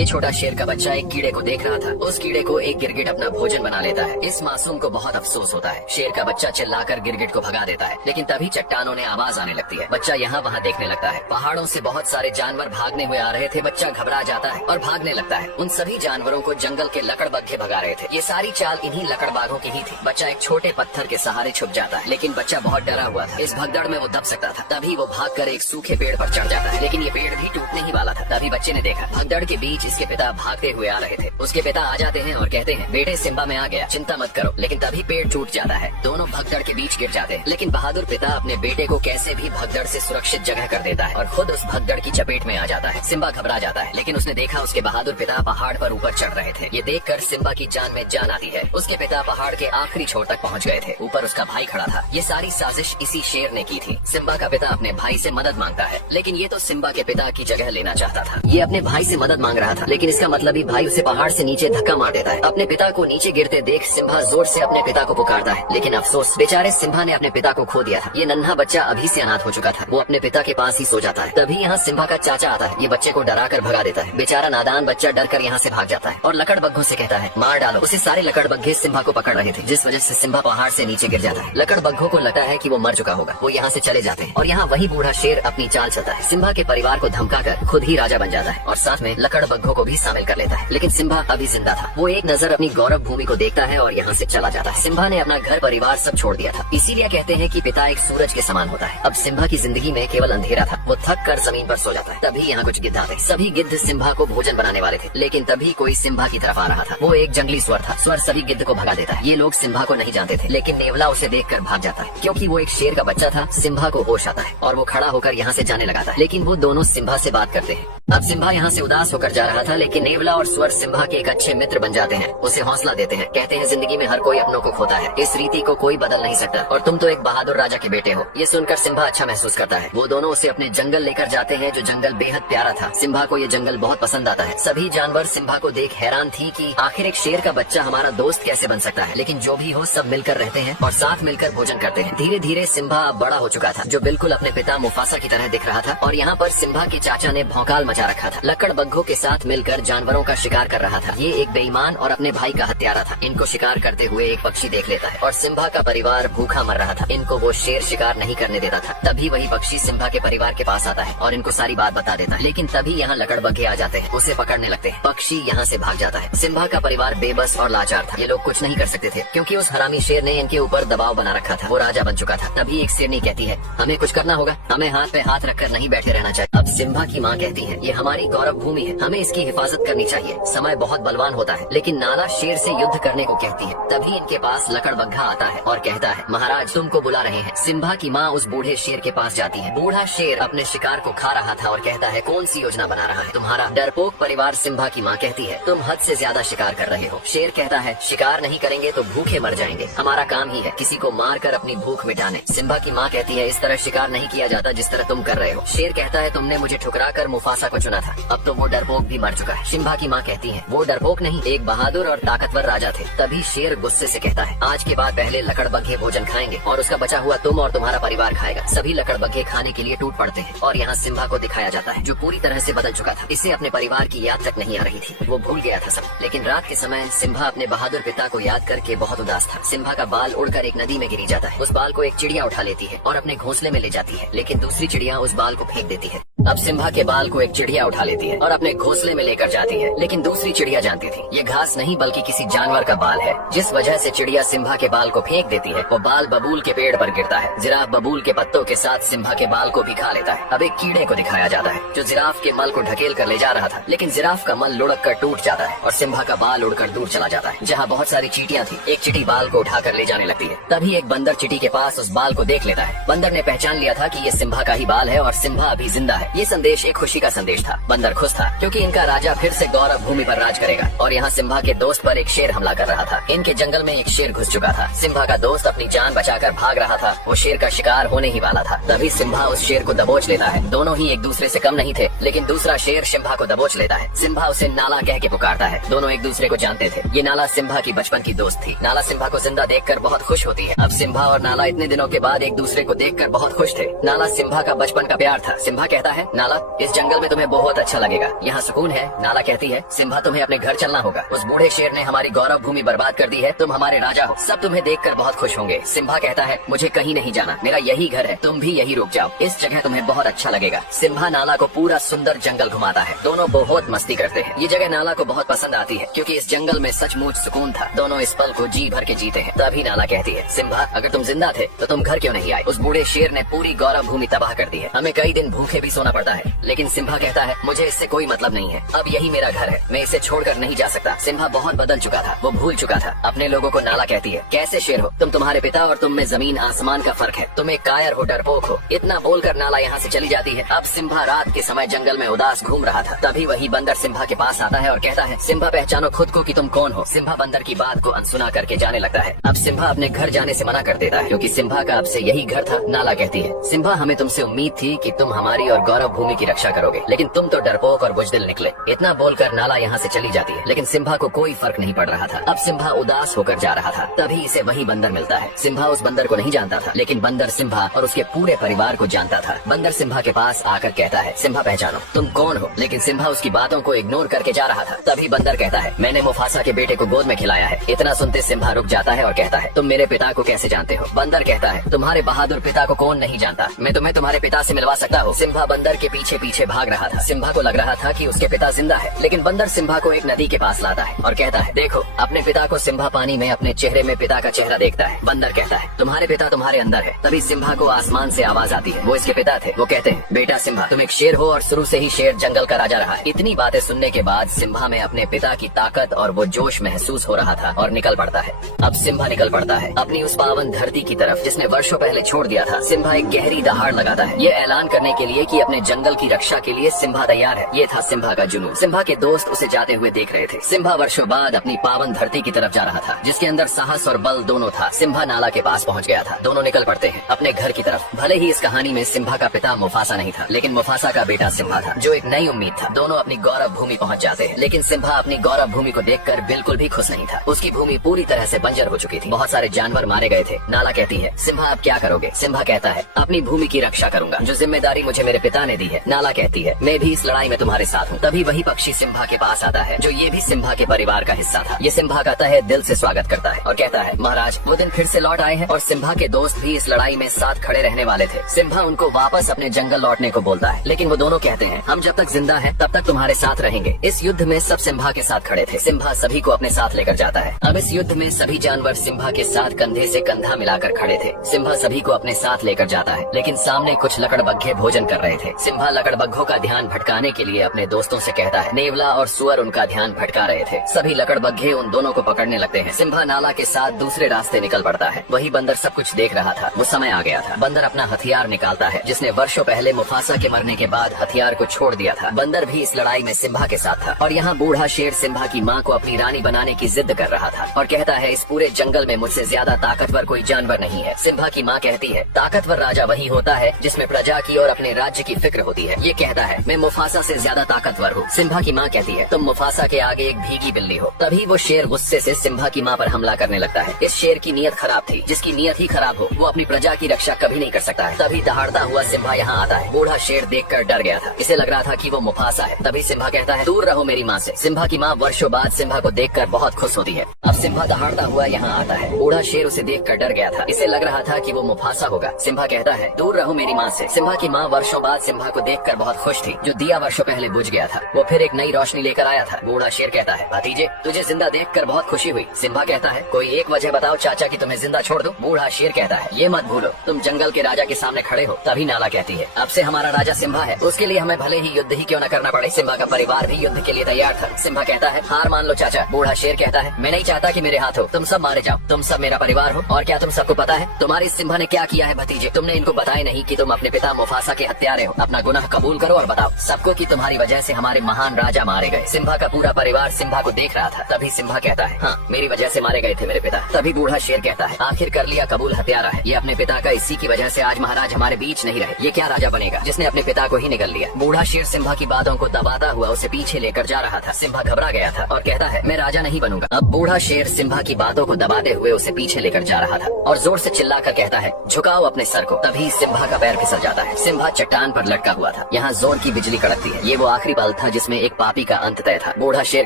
ये छोटा शेर का बच्चा एक कीड़े को देख रहा था। उस कीड़े को एक गिरगिट अपना भोजन बना लेता है। इस मासूम को बहुत अफसोस होता है। शेर का बच्चा चिल्लाकर गिरगिट को भगा देता है, लेकिन तभी चट्टानों ने आवाज आने लगती है। बच्चा यहाँ वहाँ देखने लगता है। पहाड़ों से बहुत सारे जानवर भागने हुए आ रहे थे। बच्चा घबरा जाता है और भागने लगता है। उन सभी जानवरों को जंगल के लकड़बग्घे भगा रहे थे। ये सारी चाल इन्हीं लकड़बाघों की ही थी। बच्चा एक छोटे पत्थर के सहारे छुप जाता है, लेकिन बच्चा बहुत डरा हुआ था। इस भगदड़ में वो दब सकता था। तभी वो भागकर एक सूखे पेड़ पर चढ़ जाता है, लेकिन ये पेड़ भी टूटने ही वाला था। तभी बच्चे ने देखा भगदड़ के बीच इसके पिता भागते हुए आ रहे थे। उसके पिता आ जाते हैं और कहते हैं, बेटे सिम्बा में आ गया, चिंता मत करो। लेकिन तभी पेड़ टूट जाता है। दोनों भगदड़ के बीच गिर जाते हैं, लेकिन बहादुर पिता अपने बेटे को कैसे भी भगदड़ से सुरक्षित जगह कर देता है और खुद उस भगदड़ की चपेट में आ जाता है। सिम्बा घबरा जाता है, लेकिन उसने देखा उसके बहादुर पिता पहाड़ पर ऊपर चढ़ रहे थे। ये देखकर सिम्बा की जान में जान आती है। उसके पिता पहाड़ के आखिरी छोर तक पहुंच गए थे। ऊपर उसका भाई खड़ा था। ये सारी साजिश इसी शेर ने की थी। सिम्बा का पिता अपने भाई से मदद मांगता है, लेकिन ये तो सिम्बा के पिता की जगह लेना चाहता था। ये अपने भाई से मदद मांग रहा था, लेकिन इसका मतलब ही भाई उसे पहाड़ से नीचे धक्का मार देता है। अपने पिता को नीचे गिरते देख सिम्बा जोर से अपने पिता को पुकारता है, लेकिन अफसोस बेचारे सिम्बा ने अपने पिता को खो दिया था। ये नन्हा बच्चा अभी से अनाथ हो चुका था। वो अपने पिता के पास ही सो जाता है। तभी यहाँ सिम्बा का चाचा आता है। ये बच्चे को डरा कर भगा देता है। बेचारा नादान बच्चा डर कर यहाँ से भाग जाता है और लकड़बग्घों से कहता है, मार डालो उसे। सारे लकड़बग्घे सिम्बा को पकड़ रहे थे, जिस वजह से सिम्बा पहाड़ से नीचे गिर जाता है। लकड़बग्घों को लगता है कि वो मर चुका होगा। वो यहाँ से चले जाते हैं और यहाँ वही बूढ़ा शेर अपनी चाल चलता है। सिम्बा के परिवार को धमकाकर खुद ही राजा बन जाता है और साथ में लकड़बग्घों को भी शामिल कर लेता है। लेकिन सिम्बा अभी जिंदा था। वो एक नजर अपनी गौरव भूमि को देखता है और यहाँ से चला जाता है। सिम्बा ने अपना घर परिवार सब छोड़ दिया था। इसीलिए कहते हैं कि पिता एक सूरज के समान होता है। अब सिम्बा की जिंदगी में केवल अंधेरा था। वो थक कर जमीन पर सो जाता है। तभी यहाँ कुछ गिद्ध आते। सभी गिद्ध सिम्बा को भोजन बनाने वाले थे, लेकिन तभी कोई सिम्बा की तरफ आ रहा था। वो एक जंगली स्वर था। स्वर सभी गिद्ध को भगा देता है। ये लोग सिम्बा को नहीं जानते थे, लेकिन नेवला उसे देखकर भाग जाता है। क्योंकि वो एक शेर का बच्चा था। सिम्बा को होश आता है और वो खड़ा होकर यहाँ से जाने लगाता है, लेकिन वो दोनों सिम्बा से बात करते हैं। अब सिम्बा यहाँ से उदास होकर जा रहा था, लेकिन नेवला और स्वर सिम्बा के एक अच्छे मित्र बन जाते हैं। उसे हौसला देते हैं। कहते हैं, जिंदगी में हर कोई अपनों को खोता है। इस रीति को कोई बदल नहीं सकता और तुम तो एक बहादुर राजा के बेटे हो। ये सुनकर सिम्बा अच्छा महसूस करता है। वो दोनों उसे अपने जंगल लेकर जाते हैं, जो जंगल बेहद प्यारा था। सिम्बा को ये जंगल बहुत पसंद आता है। सभी जानवर सिम्बा को देख हैरान थी कि आखिर एक शेर का बच्चा हमारा दोस्त कैसे बन सकता है। लेकिन जो भी हो, सब मिलकर रहते हैं और साथ मिलकर भोजन करते हैं। धीरे धीरे सिम्बा अब बड़ा हो चुका था, जो बिल्कुल अपने पिता मुफासा की तरह दिख रहा था। और यहाँ पर सिम्बा के चाचा ने भौकाल मचा रखा था। लकड़बग्घों के साथ मिलकर जानवरों का शिकार कर रहा था। ये एक बेईमान और अपने भाई का हत्यारा था। इनको शिकार करते हुए एक पक्षी देख लेता है और सिम्बा का परिवार भूखा मर रहा था। इनको वो शेर शिकार नहीं करने देता था। तभी वही पक्षी सिम्बा के परिवार के पास आता है और इनको सारी बात बता देता है। लेकिन तभी यहाँ लकड़बग्घे आ जाते हैं, उसे पकड़ने लगते हैं। पक्षी यहाँ से भाग जाता है। सिम्बा का परिवार बेबस और लाचार था। ये लोग कुछ नहीं कर सकते थे, क्योंकि उस हरामी शेर ने इनके ऊपर दबाव बना रखा था। वो राजा बन चुका था। तभी एक शेरनी कहती है, हमें कुछ करना होगा। हमें हाथ पे हाथ रखकर नहीं बैठे रहना चाहिए। अब सिम्बा की माँ कहती है, ये हमारी गौरव भूमि है, हमें इसकी हिफाजत करनी चाहिए। समय बहुत बलवान होता है, लेकिन नाला शेर से युद्ध करने को कहती है। तभी इनके पास लकड़बग्घा आता है और कहता है, महाराज तुमको बुला रहे हैं। सिम्बा की माँ उस बूढ़े शेर के पास जाती है। बूढ़ा शेर अपने शिकार को खा रहा था और कहता है, कौन सी योजना बना रहा है तुम्हारा डरपोक परिवार। सिम्बा की माँ कहती है, तुम हद से ज्यादा शिकार कर रहे हो। शेर कहता है, शिकार नहीं करेंगे तो भूखे मर जाएंगे। हमारा काम ही है किसी को मार कर अपनी भूख मिटाने। सिम्बा की माँ कहती है, इस तरह शिकार नहीं किया जाता जिस तरह तुम कर रहे हो। शेर कहता है, तुमने मुझे ठुकरा कर मुफासा को चुना था, अब तो वो डरपोक भी मर चुका है। सिम्बा की माँ कहती है, वो डरपोक नहीं, एक बहादुर और ताकतवर राजा थे। तभी शेर गुस्से से कहता है, आज के बाद पहले लकड़बग्घे भोजन खाएंगे और उसका बचा हुआ तुम और तुम्हारा परिवार खाएगा। सभी लकड़बग्घे खाने के लिए टूट पड़ते हैं और यहाँ सिम्बा को दिखाया जाता है, जो पूरी तरह से बदल चुका था। इसे अपने परिवार की याद तक नहीं आ रही थी। वो भूल गया था सब। लेकिन रात के समय सिम्बा अपने बहादुर पिता को याद करके बहुत उदास था। सिम्बा का बाल उड़कर एक नदी में गिरी जाता है। उस बाल को एक चिड़िया उठा लेती है और अपने घोंसले में ले जाती है, लेकिन दूसरी चिड़िया उस बाल को फेंक देती है। अब सिम्बा के बाल को एक चिड़िया उठा लेती है और अपने घोंसले में लेकर जाती है, लेकिन दूसरी चिड़िया जानती थी ये घास नहीं बल्कि किसी जानवर का बाल है। जिस वजह से चिड़िया सिम्बा के बाल को फेंक देती है, वो बाल बबूल के पेड़ पर गिरता है। जिराफ बबूल के पत्तों के साथ सिम्बा के बाल को भी खा लेता है। अब एक कीड़े को दिखाया जाता है, जो जिराफ के मल को ढकेल कर ले जा रहा था, लेकिन जिराफ का मल लुढ़क कर टूट जाता है और सिम्बा का बाल उड़कर दूर चला जाता है, जहाँ बहुत सारी चींटियां थी। एक चींटी बाल को उठाकर ले जाने लगती है। तभी एक बंदर चींटी के पास उस बाल को देख लेता है। बंदर ने पहचान लिया था कि ये सिम्बा का ही बाल है और सिम्बा अभी जिंदा है। ये संदेश एक खुशी का संदेश था। बंदर खुश था, क्योंकि इनका राजा फिर से गौरव भूमि पर राज करेगा। और यहाँ सिम्बा के दोस्त पर एक शेर हमला कर रहा था। इनके जंगल में एक शेर घुस चुका था। सिम्बा का दोस्त अपनी जान बचाकर भाग रहा था। वो शेर का शिकार होने ही वाला था। तभी सिम्बा उस शेर को दबोच लेता है। दोनों ही एक दूसरे से कम नहीं थे, लेकिन दूसरा शेर सिम्बा को दबोच लेता है। सिम्बा उसे नाला कह के पुकारता है। दोनों एक दूसरे को जानते थे। ये नाला सिम्बा की बचपन की दोस्त थी। नाला सिम्बा को जिंदा देखकर बहुत खुश होती है। अब सिम्बा और नाला इतने दिनों के बाद एक दूसरे को देखकर बहुत खुश थे। नाला सिम्बा का बचपन का प्यार था। सिम्बा कहता है, है? नाला, इस जंगल में तुम्हें बहुत अच्छा लगेगा, यहाँ सुकून है। नाला कहती है, सिम्बा तुम्हें अपने घर चलना होगा, उस बूढ़े शेर ने हमारी गौरव भूमि बर्बाद कर दी है, तुम हमारे राजा हो, सब तुम्हें देखकर बहुत खुश होंगे। सिम्बा कहता है, मुझे कहीं नहीं जाना, मेरा यही घर है, तुम भी यही रुक जाओ, इस जगह तुम्हें बहुत अच्छा लगेगा। सिम्बा नाला को पूरा सुंदर जंगल घुमाता है, दोनों बहुत मस्ती करते हैं। ये जगह नाला को बहुत पसंद आती है क्योंकि इस जंगल में सचमुच सुकून था। दोनों इस पल को जी भर के जीते हैं। तभी नाला कहती है, सिम्बा अगर तुम जिंदा थे तो तुम घर क्यों नहीं आए? उस बूढ़े शेर ने पूरी गौरव भूमि तबाह कर दी है, हमें कई दिन भूखे भी सोना पड़ता है। लेकिन सिम्बा कहता है, मुझे इससे कोई मतलब नहीं है, अब यही मेरा घर है, मैं इसे छोड़कर नहीं जा सकता। सिम्बा बहुत बदल चुका था, वो भूल चुका था अपने लोगों को। नाला कहती है, कैसे शेर हो तुम, तुम्हारे पिता और तुम में जमीन आसमान का फर्क है, तुम एक कायर हो, डरपोक हो। इतना बोलकर नाला यहाँ से चली जाती है। अब सिम्बा रात के समय जंगल में उदास घूम रहा था, तभी वही बंदर सिम्बा के पास आता है और कहता है, सिम्बा पहचानो खुद को कि तुम कौन हो। सिम्बा बंदर की बात को अनसुना करके जाने लगता है। अब सिम्बा अपने घर जाने से मना कर देता है क्योंकि सिम्बा का अब से यही घर था। नाला कहती है, सिम्बा हमें तुमसे उम्मीद थी कि तुम हमारी और गौरव भूमि की रक्षा करोगे, लेकिन तुम तो डरपोक और बुजदिल निकले। इतना बोलकर नाला यहाँ से चली जाती है, लेकिन सिम्बा को कोई फर्क नहीं पड़ रहा था। अब सिम्बा उदास होकर जा रहा था, तभी इसे वही बंदर मिलता है। सिम्बा उस बंदर को नहीं जानता था, लेकिन बंदर सिम्बा और उसके पूरे परिवार को जानता था। बंदर सिम्बा के पास आकर कहता है, सिम्बा पहचानो तुम कौन हो। लेकिन सिम्बा उसकी बातों को इग्नोर करके जा रहा था। तभी बंदर कहता है, मैंने मुफासा के बेटे को गोद में खिलाया है। इतना सुनते सिम्बा रुक जाता है और कहता है, तुम मेरे पिता को कैसे जानते हो? बंदर कहता है, तुम्हारे बहादुर पिता को कौन नहीं जानता, मैं तुम्हें तुम्हारे पिता से मिलवा सकता हूँ। सिम्बा बंदर के पीछे पीछे भाग रहा था। सिम्बा को लग रहा था कि उसके पिता जिंदा है, लेकिन बंदर सिम्बा को एक नदी के पास लाता है और कहता है, देखो अपने पिता को। सिम्बा पानी में अपने चेहरे में पिता का चेहरा देखता है। बंदर कहता है, तुम्हारे पिता तुम्हारे अंदर है। तभी सिम्बा को आसमान से आवाज आती है, वो इसके पिता थे। वो कहते हैं, बेटा सिम्बा तुम एक शेर हो और शुरू से ही शेर जंगल का राजा रहा है। इतनी बातें सुनने के बाद सिम्बा में अपने पिता की ताकत और वो जोश महसूस हो रहा था और निकल पड़ता है। अब सिम्बा निकल पड़ता है अपनी उस पावन धरती की तरफ जिसने वर्षों पहले छोड़ दिया था। सिम्बा एक गहरी दहाड़ लगाता है, ये ऐलान करने के लिए कि अपने जंगल की रक्षा के लिए सिम्बा तैयार है। ये था सिम्बा का जुनून। सिम्बा के दोस्त उसे जाते हुए देख रहे थे। सिम्बा वर्षों बाद अपनी पावन धरती की तरफ जा रहा था जिसके अंदर साहस और बल दोनों था। सिम्बा नाला के पास पहुंच गया था। दोनों निकल पड़ते हैं अपने घर की तरफ। भले ही इस कहानी में सिम्बा का पिता मुफासा नहीं था, लेकिन मुफासा का बेटा सिम्बा था, जो एक नई उम्मीद था। दोनों अपनी गौरव भूमि पहुंच जाते हैं, लेकिन सिम्बा अपनी गौरव भूमि को देखकर बिल्कुल भी खुश नहीं था। उसकी भूमि पूरी तरह से बंजर हो चुकी थी, बहुत सारे जानवर मारे गए थे। नाला कहती है, सिम्बा अब क्या करोगे? सिम्बा कहता है, अपनी भूमि की रक्षा करूंगा, जो जिम्मेदारी मुझे मेरे पिता ने दी है। नाला कहती है, मैं भी इस लड़ाई में तुम्हारे साथ हूँ। तभी वही पक्षी सिम्बा के पास आता है, जो ये भी सिम्बा के परिवार का हिस्सा था। ये सिम्बा का तहे दिल से स्वागत करता है और कहता है, महाराज वो दिन फिर से लौट आए हैं और सिम्बा के दोस्त भी इस लड़ाई में साथ खड़े रहने वाले थे। सिम्बा उनको वापस अपने जंगल लौटने को बोलता है, लेकिन वो दोनों कहते हैं, हम जब तक जिंदा हैं तब तक तुम्हारे साथ रहेंगे। इस युद्ध में सब सिम्बा के साथ खड़े थे। सिम्बा सभी को अपने साथ लेकर जाता है। अब इस युद्ध में सभी जानवर सिम्बा के साथ कंधे से कंधा मिलाकर खड़े थे। सिम्बा सभी को अपने साथ लेकर जाता है, लेकिन सामने कुछ लकड़बग्घे भोजन कर रहे थे। सिम्बा लकड़बग्घों का ध्यान भटकाने के लिए अपने दोस्तों से कहता है। नेवला और सुअर उनका ध्यान भटका रहे थे। सभी लकड़बग्घे उन दोनों को पकड़ने लगते हैं। सिम्बा नाला के साथ दूसरे रास्ते निकल पड़ता है। वही बंदर सब कुछ देख रहा था। वो समय आ गया था। बंदर अपना हथियार निकालता है, जिसने वर्षों पहले मुफासा के मरने के बाद हथियार को छोड़ दिया था। बंदर भी इस लड़ाई में सिम्बा के साथ था और यहाँ बूढ़ा शेर सिम्बा की माँ को अपनी रानी बनाने की जिद कर रहा था और कहता है, इस पूरे जंगल में मुझसे ज्यादा ताकतवर कोई जानवर नहीं है। सिम्बा की माँ कहती है, ताकतवर राजा वही होता है जिसमें प्रजा की और अपने राज्य की फिक्र होती है। ये कहता है, मैं मुफासा से ज्यादा ताकतवर हूँ। सिम्बा की माँ कहती है, तुम मुफासा के आगे एक भीगी बिल्ली हो। तभी वो शेर गुस्से से सिम्बा की माँ पर हमला करने लगता है। इस शेर की नीयत खराब थी। जिसकी नीयत ही खराब हो वो अपनी प्रजा की रक्षा कभी नहीं कर सकता है। तभी दहाड़ता हुआ सिम्बा यहाँ आता है। बूढ़ा शेर देखकर डर गया था। इसे लग रहा था कि वो मुफासा है। तभी सिम्बा कहता है, दूर रहो मेरी माँ से। सिम्बा की माँ वर्षों बाद सिम्बा को देखकर बहुत खुश होती है। अब सिम्बा दहाड़ता हुआ यहाँ आता है। बूढ़ा शेर उसे देखकर डर गया था। इसे लग रहा था कि वो मुफासा होगा। सिम्बा कहता है, दूर रहो मेरी माँ से। सिम्बा की माँ वर्षों बाद सिम्बा को देखकर बहुत खुश थी। जो दिया वर्षों पहले बुझ गया था वो फिर एक नई रोशनी लेकर आया था। बूढ़ा शेर कहता है, भतीजे तुझे जिंदा देखकर बहुत खुशी हुई। सिम्बा कहता है, कोई एक वजह बताओ चाचा कि तुम्हें जिंदा छोड़ दूं। बूढ़ा शेर कहता है, ये मत भूलो तुम जंगल के राजा के सामने खड़े हो। तभी नाला कहती है, अब से हमारा राजा सिम्बा है, उसके लिए हमें भले ही युद्ध ही क्यों न करना पड़े। सिम्बा का परिवार भी युद्ध के लिए तैयार था। सिम्बा कहता है, हार मान लो चाचा। बूढ़ा शेर कहता है, मैं नहीं चाहता कि मेरे हाथ हो, तुम सब मारे जाओ। तुम सब मेरा परिवार हो और क्या तुम सबको पता है तुम्हारे सिम्बा ने क्या किया है भतीजे? तुमने इनको बताया नहीं कि तुम अपने पिता मुफासा के हत्यारे हो। अपना गुनाह कबूल करो और बताओ सबको कि तुम्हारी वजह से हमारे महान राजा मारे गए। सिम्बा का पूरा परिवार सिम्बा को देख रहा था। तभी सिम्बा कहता है, हाँ मेरी वजह से मारे गए थे मेरे पिता। तभी बूढ़ा शेर कहता है, आखिर कर लिया कबूल, हत्यारा है ये अपने पिता का। इसी की वजह से आज महाराज हमारे बीच नहीं रहे। ये क्या राजा बनेगा जिसने अपने पिता को ही निगल लिया। बूढ़ा शेर सिम्बा की बातों को दबाता हुआ उसे पीछे लेकर जा रहा था। सिम्बा घबरा गया था और कहता है, मैं राजा नहीं बनूंगा। अब बूढ़ा शेर सिम्बा की बातों को दबाते हुए उसे पीछे लेकर जा रहा था और जोर से चिल्लाकर कहता है, झुकाओ अपने सर को। तभी सिम्बा का पैर फिसल जाता है। सिम्बा चट्टान पर लटका हुआ था। यहाँ जोर की बिजली कड़कती है। ये वो आखिरी पल था जिसमें एक पापी का अंत तय था। बूढ़ा शेर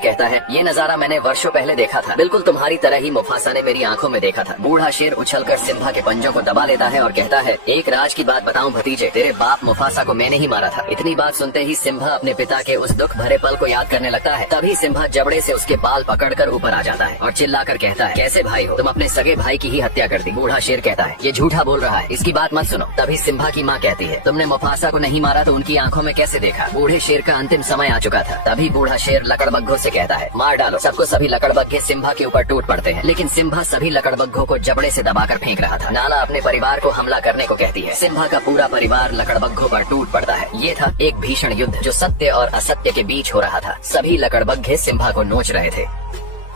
कहता है, ये नजारा मैंने वर्षों पहले देखा था, बिल्कुल तुम्हारी तरह ही मुफासा ने मेरी आंखों में देखा था। बूढ़ा शेर उछलकर सिम्बा के पंजों को दबा लेता है और कहता है, एक राज की बात बताऊं भतीजे, तेरे बाप मुफासा को मैंने ही मारा था। इतनी बात सुनते ही सिम्बा अपने पिता के उस दुख भरे पल को याद करने लगता है। तभी सिम्बा जबड़े से उसके बाल पकड़कर ऊपर आ जाता है और चिल्लाकर कहता है, कैसे भाई हो तुम, अपने सगे भाई की ही हत्या कर दी। बूढ़ा शेर कहता है, ये झूठा बोल रहा है, इसकी बात मत सुनो। तभी सिम्बा की माँ कहती है, तुमने मुफासा को नहीं मारा तो उनकी आंखों में कैसे देखा। बूढ़े शेर का अंतिम समय आ चुका था। तभी बूढ़ा शेर लकड़बग्घों से कहता है, मार डालो सबको। सभी लकड़बग्घे सिम्बा के ऊपर टूट पड़ते हैं, लेकिन सिम्बा सभी लकड़बग्घों को जबड़े से दबाकर फेंक रहा था। नाला अपने परिवार को हमला करने को कहती है। सिम्बा का पूरा परिवार लकड़बग्घों पर टूट पड़ता है। ये था एक भीषण युद्ध जो सत्य और असत्य के बीच हो रहा था। सभी लकड़बग्घे सिम्बा को नोच रहे थे।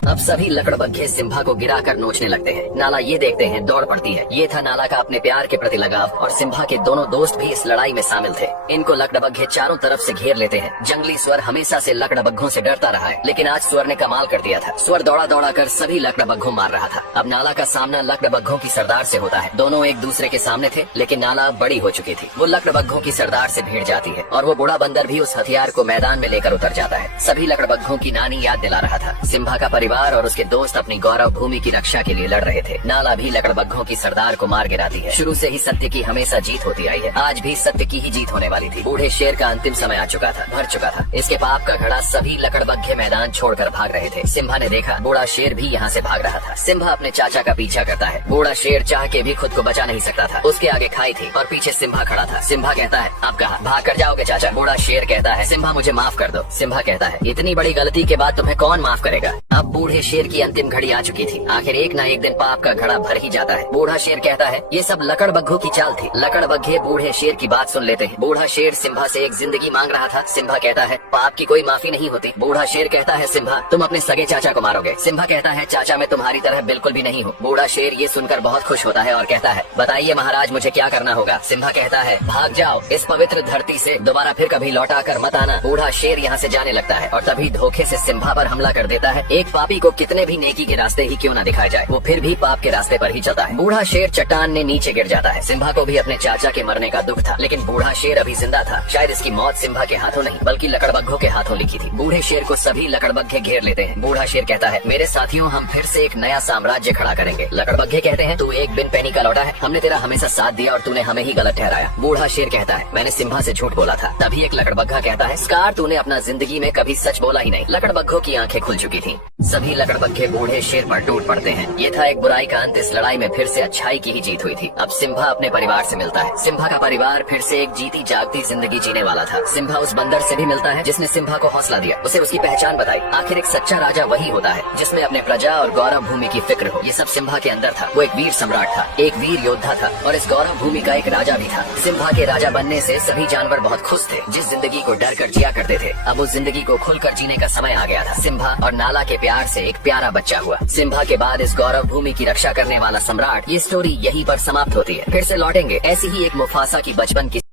अब सभी लकड़बग्घे सिम्बा को गिराकर नोचने लगते हैं। नाला ये देखते हैं, दौड़ पड़ती है। ये था नाला का अपने प्यार के प्रति लगाव, और सिम्बा के दोनों दोस्त भी इस लड़ाई में शामिल थे। इनको लकड़बग्घे चारों तरफ से घेर लेते हैं। जंगली स्वर हमेशा से लकड़बग्घों से डरता रहा है, लेकिन आज स्वर ने कमाल कर दिया था। स्वर दौड़ा दौड़ा कर सभी लकड़बग्घों मार रहा था। अब नाला का सामना लकड़बग्घों की सरदार से होता है। दोनों एक दूसरे के सामने थे, लेकिन नाला अब बड़ी हो चुकी थी। वो लकड़बग्घों की सरदार से भिड़ जाती है और वो बूढ़ा बंदर भी उस हथियार को मैदान में लेकर उतर जाता है। सभी लकड़बग्घों की नानी याद दिला रहा था। सिम्बा का परिवार और उसके दोस्त अपनी गौरव भूमि की रक्षा के लिए लड़ रहे थे। नाला भी लकड़बग्घों की सरदार को मार गिराती है। शुरू से ही सत्य की हमेशा जीत होती आई है। आज भी सत्य की ही जीत होने वाली थी। बूढ़े शेर का अंतिम समय आ चुका था, भर चुका था। इसके पाप का घड़ा सभी लकड़बग्घे मैदान छोड़कर भाग रहे थे। सिम्बा ने देखा बूढ़ा शेर भी यहाँ से भाग रहा था। सिम्बा अपने चाचा का पीछा करता है। बूढ़ा शेर चाह के भी खुद को बचा नहीं सकता था। उसके आगे खाई थी और पीछे सिम्बा खड़ा था। सिम्बा कहता है, अब कहा भाग कर जाओगे चाचा। बूढ़ा शेर कहता है, सिम्बा मुझे माफ कर दो। सिम्बा कहता है, इतनी बड़ी गलती के बाद तुम्हें कौन माफ करेगा। अब बूढ़े शेर की अंतिम घड़ी आ चुकी थी। आखिर एक ना एक दिन पाप का घड़ा भर ही जाता है। बूढ़ा शेर कहता है, ये सब लकड़बग्घों की चाल थी। लकड़बग्घे बूढ़े शेर की बात सुन लेते हैं। बूढ़ा शेर सिम्बा से एक जिंदगी मांग रहा था। सिम्बा कहता है, पाप की कोई माफी नहीं होती। बूढ़ा शेर कहता है, सिम्बा तुम अपने सगे चाचा को मारोगे। सिम्बा कहता है, चाचा मैं तुम्हारी तरह बिल्कुल भी नहीं हूँ। बूढ़ा शेर ये सुनकर बहुत खुश होता है और कहता है, बताइए महाराज मुझे क्या करना होगा। सिम्बा कहता है, भाग जाओ इस पवित्र धरती से, दोबारा फिर कभी लौटा कर मत आना। बूढ़ा शेर यहाँ से जाने लगता है और तभी धोखे से सिम्बा पर हमला कर देता है। एक पापी को कितने भी नेकी के रास्ते ही क्यों न दिखाए जाए, वो फिर भी पाप के रास्ते पर ही चलता है। बूढ़ा शेर चट्टान ने नीचे गिर जाता है। सिम्बा को भी अपने चाचा के मरने का दुख था, लेकिन बूढ़ा शेर अभी जिंदा था। शायद इसकी मौत सिम्बा के हाथों नहीं बल्कि लकड़बग्घों के हाथों लिखी थी। बूढ़े शेर को सभी लकड़बग्घे घेर लेते हैं। बूढ़ा शेर कहता है, मेरे साथियों हम फिर से एक नया साम्राज्य खड़ा करेंगे। लकड़बग्घे कहते हैं, तू एक बिन पैनी का लौटा है, हमने तेरा हमेशा साथ दिया और तूने हमें ही गलत ठहराया। बूढ़ा शेर कहता है, मैंने सिम्बा से झूठ बोला था। तभी एक लकड़बग्घा कहता है, स्कार तूने अपना जिंदगी में कभी सच बोला ही नहीं। लकड़बग्घों की आंखें खुल चुकी थी। सभी लकड़बग्घे बूढ़े शेर पर टूट पड़ते हैं। ये था एक बुराई का अंत। इस लड़ाई में फिर से अच्छाई की ही जीत हुई थी। अब सिम्बा अपने परिवार से मिलता है। सिम्बा का परिवार फिर से एक जीती जागती जिंदगी जीने वाला था। सिम्बा उस बंदर से भी मिलता है जिसने सिम्बा को हौसला दिया, उसे उसकी पहचान बताई। आखिर एक सच्चा राजा वही होता है जिसमें अपने प्रजा और गौरव भूमि की फिक्र हो। ये सब सिम्बा के अंदर था। वो एक वीर सम्राट था, एक वीर योद्धा था और इस गौरव भूमि का एक राजा भी था। सिम्बा के राजा बनने से सभी जानवर बहुत खुश थे। जिस जिंदगी को डर कर जिया करते थे, अब उस जिंदगी को खुलकर जीने का समय आ गया था। सिम्बा और नाला के प्यार से एक प्यारा बच्चा हुआ। सिम्बा के बाद इस गौरव भूमि की रक्षा करने वाला सम्राट। ये स्टोरी यहीं पर समाप्त होती है। फिर से लौटेंगे ऐसी ही एक मुफासा की बचपन की